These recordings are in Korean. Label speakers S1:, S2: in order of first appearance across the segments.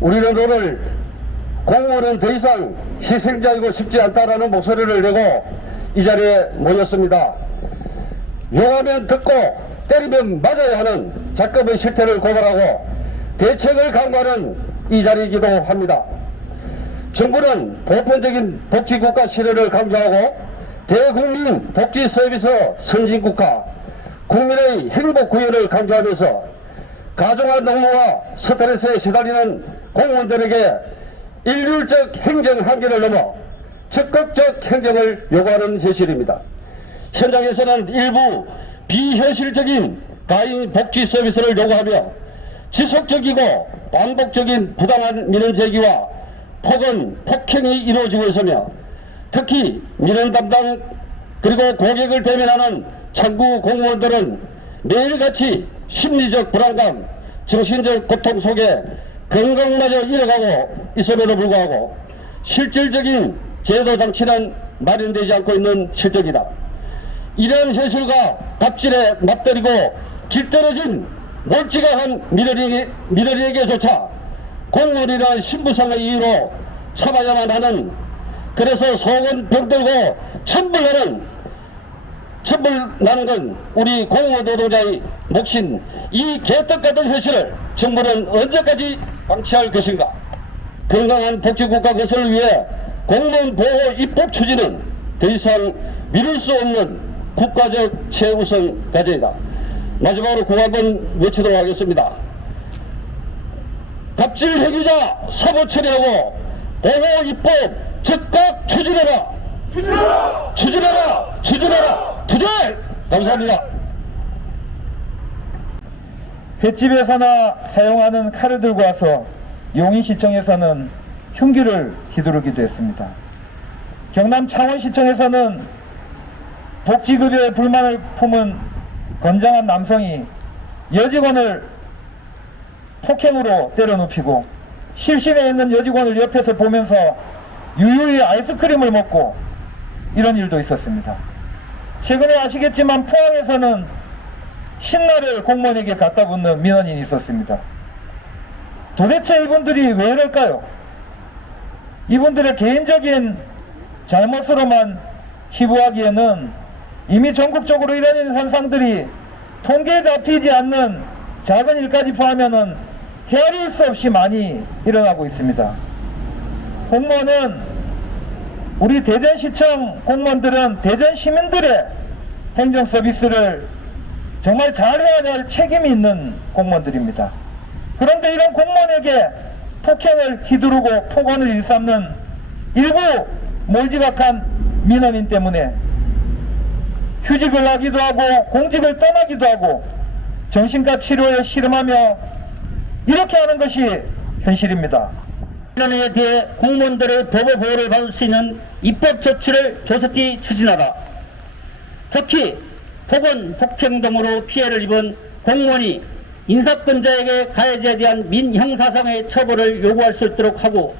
S1: 우리는 오늘 공무원은 더 이상 희생자이고 싶지 않다라는 목소리를 내고 이 자리에 모였습니다. 용하면 듣고 때리면 맞아야 하는 작급의 실태를 고발하고 대책을 강구하는 이 자리이기도 합니다. 정부는 보편적인 복지국가 실현을 강조하고 대국민 복지 서비스 선진국가, 국민의 행복 구현을 강조하면서 가중한 업무와 스트레스에 시달리는 공무원들에게 일률적 행정 한계를 넘어 적극적 행정을 요구하는 현실입니다. 현장에서는 일부 비현실적인 가인 복지 서비스를 요구하며 지속적이고 반복적인 부당한 민원 제기와 폭언, 폭행이 이루어지고 있으며 특히 민원 담당 그리고 고객을 대면하는 창구 공무원들은 매일같이 심리적 불안감, 정신적 고통 속에 건강마저 잃어가고 있음에도 불구하고 실질적인 제도 장치는 마련되지 않고 있는 실정이다. 이러한 현실과 갑질에 맞들이고 길떨어진 멀찌감한 미래리, 미래리에게조차 공무원이라는 신부상의 이유로 참아야만 하는 그래서 속은 병들고 천불나는 천불나는 건 우리 공무원 노동자의 몫인 이 개떡 같은 현실을 정부는 언제까지 방치할 것인가 건강한 복지국가 건설을 위해 공무원 보호 입법 추진은 더 이상 미룰 수 없는 국가적 최우선 과제이다. 마지막으로 구호 한번 외치도록 하겠습니다. 갑질 회계자 사고 처리하고 보호 입법 즉각 추진해라. 추진해라. 추진해라. 추진해라. 투쟁. 감사합니다.
S2: 횟집에서나 사용하는 칼을 들고 와서 용인시청에서는 흉기를 휘두르기도 했습니다. 경남 창원시청에서는 복지급여에 불만을 품은 건장한 남성이 여직원을 폭행으로 때려눕히고 실신에 있는 여직원을 옆에서 보면서 유유히 아이스크림을 먹고 이런 일도 있었습니다. 최근에 아시겠지만 포항에서는 신나를 공무원에게 갖다 붙는 민원인이 있었습니다. 도대체 이분들이 왜 이럴까요? 이분들의 개인적인 잘못으로만 치부하기에는 이미 전국적으로 이런 현상들이 통계에 잡히지 않는 작은 일까지 포함하면 헤아릴 수 없이 많이 일어나고 있습니다. 공무원은 우리 대전시청 공무원들은 대전 시민들의 행정 서비스를 정말 잘해야 될 책임이 있는 공무원들입니다. 그런데 이런 공무원에게 폭행을 휘두르고 폭언을 일삼는 일부 몰지각한 민원인 때문에 휴직을 하기도 하고 공직을 떠나기도 하고 정신과 치료에 실험하며 이렇게 하는 것이 현실입니다.
S3: 민원에 대해 공무원들의 법의 보호를 받을 수 있는 입법 조치를 조속히 추진하라. 특히 폭언, 폭행 등으로 피해를 입은 공무원이 인사권자에게 가해자에 대한 민형사상의 처벌을 요구할 수 있도록 하고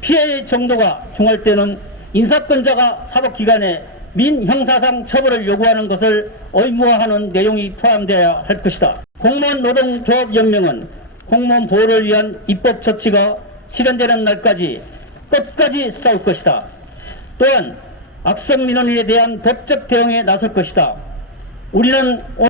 S3: 피해의 정도가 중할 때는 인사권자가 사법기관에 민형사상 처벌을 요구하는 것을 의무화하는 내용이 포함되어야 할 것이다. 공무원 노동조합연맹은 공무원 보호를 위한 입법 조치가 실현되는 날까지 끝까지 싸울 것이다. 또한 악성 민원인에 대한 법적 대응에 나설 것이다. 우리는 오-